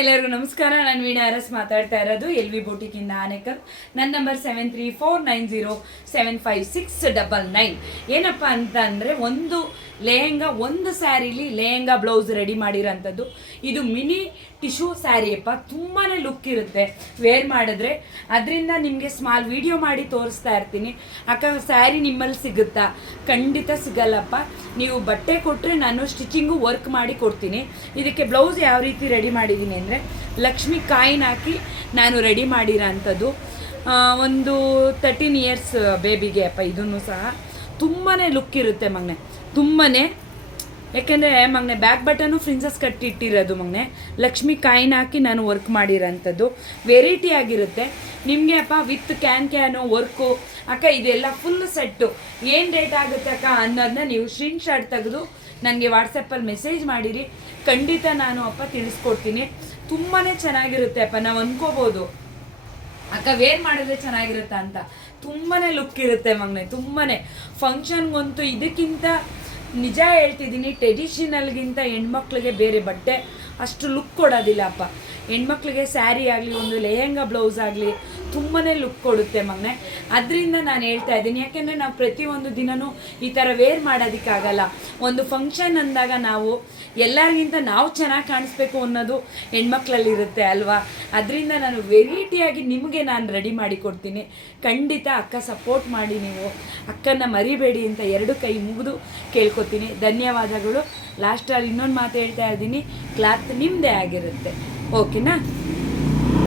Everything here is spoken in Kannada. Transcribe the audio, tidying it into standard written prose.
ಎಲ್ಲರಿಗೂ ನಮಸ್ಕಾರ. ನಾನು ವೀಣಾ ಅರಸ್ ಮಾತಾಡ್ತಾ ಇರೋದು ಎಲ್ ವಿ ಬೂಟಿಕಿಂದ ಆನೇಕಲ್. ನನ್ನ ನಂಬರ್ 7349075699. ಏನಪ್ಪ ಅಂತ ಅಂದರೆ, ಒಂದು ಲೆಹೆಂಗಾ, ಒಂದು ಸ್ಯಾರಿಲಿ ಲೆಹೆಂಗಾ ಬ್ಲೌಸ್ ರೆಡಿ ಮಾಡಿರೋಂಥದ್ದು. ಇದು ಮಿನಿ ಟಿಶ್ಯೂ ಸ್ಯಾರಿ ಅಪ್ಪ, ತುಂಬಾ ಲುಕ್ ಇರುತ್ತೆ ವೇರ್ ಮಾಡಿದ್ರೆ. ಅದರಿಂದ ನಿಮಗೆ ಸ್ಮಾಲ್ ವಿಡಿಯೋ ಮಾಡಿ ತೋರಿಸ್ತಾ ಇರ್ತೀನಿ. ಅಕ್ಕ ಸ್ಯಾರಿ ನಿಮ್ಮಲ್ಲಿ ಸಿಗುತ್ತಾ? ಖಂಡಿತ ಸಿಗಲ್ಲಪ್ಪ. ನೀವು ಬಟ್ಟೆ ಕೊಟ್ಟರೆ ನಾನು ಸ್ಟಿಚಿಂಗು ವರ್ಕ್ ಮಾಡಿ ಕೊಡ್ತೀನಿ. ಇದಕ್ಕೆ ಬ್ಲೌಸ್ ಯಾವ ರೀತಿ ರೆಡಿ ಮಾಡಿದ್ದೀನಿ ಅಂದರೆ, ಲಕ್ಷ್ಮಿ ಕಾಯಿನ್ ಹಾಕಿ ನಾನು ರೆಡಿ ಮಾಡಿರೋ ಅಂಥದ್ದು. ಒಂದು 13 ಇಯರ್ಸ್ ಬೇಬಿಗೆ ಅಪ್ಪ. ಇದನ್ನು ಸಹ ತುಂಬಾ ಲುಕ್ ಇರುತ್ತೆ ಮಗನೆ, ತುಂಬಾ. ಯಾಕೆಂದರೆ ಮಗನೆ ಬ್ಯಾಕ್ ಬಟನ್ನು ಫ್ರಿನ್ಸಸ್ ಕಟ್ಟಿಟ್ಟಿರೋದು ಮಗನೆ. ಲಕ್ಷ್ಮಿ ಕಾಯಿನ್ ಹಾಕಿ ನಾನು ವರ್ಕ್ ಮಾಡಿರೋಂಥದ್ದು. ವೆರೈಟಿ ಆಗಿರುತ್ತೆ ನಿಮಗೆ ಅಪ್ಪ. ವಿತ್ ಕ್ಯಾನು ವರ್ಕು ಅಕ್ಕ, ಇದೆಲ್ಲ ಫುಲ್ ಸೆಟ್ಟು ಏನು ರೇಟ್ ಆಗುತ್ತೆ ಅಕ್ಕ ಅನ್ನೋದನ್ನ ನೀವು ಸ್ಕ್ರೀನ್ ಶಾಟ್ ತೆಗೆದು ನನಗೆ ವಾಟ್ಸಪ್ಪಲ್ಲಿ ಮೆಸೇಜ್ ಮಾಡಿರಿ. ಖಂಡಿತ ನಾನು ಅಪ್ಪ ತಿಳಿಸ್ಕೊಡ್ತೀನಿ. ತುಂಬಾ ಚೆನ್ನಾಗಿರುತ್ತೆ ಅಪ್ಪ. ನಾವು ಅಂದ್ಕೋಬೋದು ಅಕ್ಕ ವೇರ್ ಮಾಡಿದ್ರೆ ಚೆನ್ನಾಗಿರುತ್ತೆ ಅಂತ. ತುಂಬಾ ಲುಕ್ ಇರುತ್ತೆ ಮಗನೆ, ತುಂಬಾ. ಫಂಕ್ಷನ್ಗಂತೂ ಇದಕ್ಕಿಂತ ನಿಜ ಹೇಳ್ತಿದ್ದೀನಿ, ಟ್ರೆಡಿಷನಲ್ಗಿಂತ ಹೆಣ್ಮಕ್ಳಿಗೆ ಬೇರೆ ಬಟ್ಟೆ ಅಷ್ಟು ಲುಕ್ ಕೊಡೋದಿಲ್ಲ ಅಪ್ಪ. ಹೆಣ್ಮಕ್ಳಿಗೆ ಸ್ಯಾರಿ ಆಗಲಿ, ಒಂದು ಲೆಹೆಂಗಾ ಬ್ಲೌಸ್ ಆಗಲಿ ತುಂಬಾ ಲುಕ್ ಕೊಡುತ್ತೆ ಮಗನೆ. ಅದರಿಂದ ನಾನು ಹೇಳ್ತಾ ಇದ್ದೀನಿ. ಯಾಕೆಂದರೆ ನಾವು ಪ್ರತಿಯೊಂದು ದಿನವೂ ಈ ಥರ ವೇರ್ ಮಾಡೋದಕ್ಕಾಗಲ್ಲ. ಒಂದು ಫಂಕ್ಷನ್ ಅಂದಾಗ ನಾವು ಎಲ್ಲರಿಗಿಂತ ನಾವು ಚೆನ್ನಾಗಿ ಕಾಣಿಸ್ಬೇಕು ಅನ್ನೋದು ಹೆಣ್ಮಕ್ಳಲ್ಲಿರುತ್ತೆ ಅಲ್ವಾ. ಅದರಿಂದ ನಾನು ವೆರೈಟಿಯಾಗಿ ನಿಮಗೆ ನಾನು ರೆಡಿ ಮಾಡಿ ಕೊಡ್ತೀನಿ. ಖಂಡಿತ ಅಕ್ಕ ಸಪೋರ್ಟ್ ಮಾಡಿ, ನೀವು ಅಕ್ಕನ ಮರಿಬೇಡಿ ಅಂತ 2 ಕೈ ಮುಗಿದು ಕೇಳ್ಕೊತೀನಿ. ಧನ್ಯವಾದಗಳು. ಲಾಸ್ಟಲ್ಲಿ ಇನ್ನೊಂದು ಮಾತು ಹೇಳ್ತಾ ಇದ್ದೀನಿ, ಕ್ಲಾತ್ ನಿಮ್ಮದೇ ಆಗಿರುತ್ತೆ. ಓಕೆನಾ?